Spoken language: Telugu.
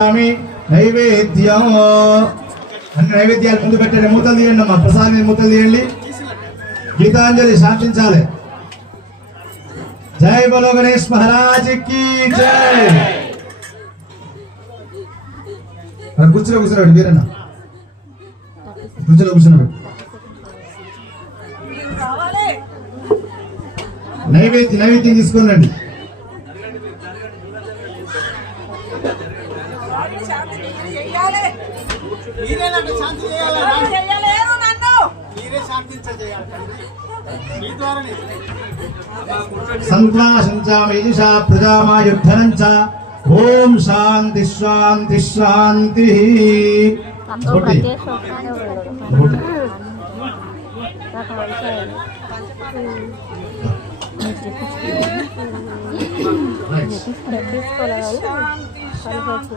స్వామి నైవేద్యం. అన్ని నైవేద్యాలు ముందు పెట్టండి మూతలు తీయండి అమ్మా ప్రసాదం మీద మూతలు తీయండి. గీతాంజలి శాంతించాలి జై బలో గణేష్ మహారాజ్కి జై. మరి కూర్చున్నాడు వీరన్న కూర్చుని కూర్చున్నాడు. నైవేద్యం నైవేద్యం తీసుకోనండి మీరేనంటే శాంతి చేయాలి ఎవరు చెయ్యలేరు నన్ను మీరే శాంతించ చేయాలి మీ ద్వారానే సంత్రాశంచామీషా ప్రజామాయుద్ధనం చ ఓం శాంతి శాంతి శాంతి అబ్బో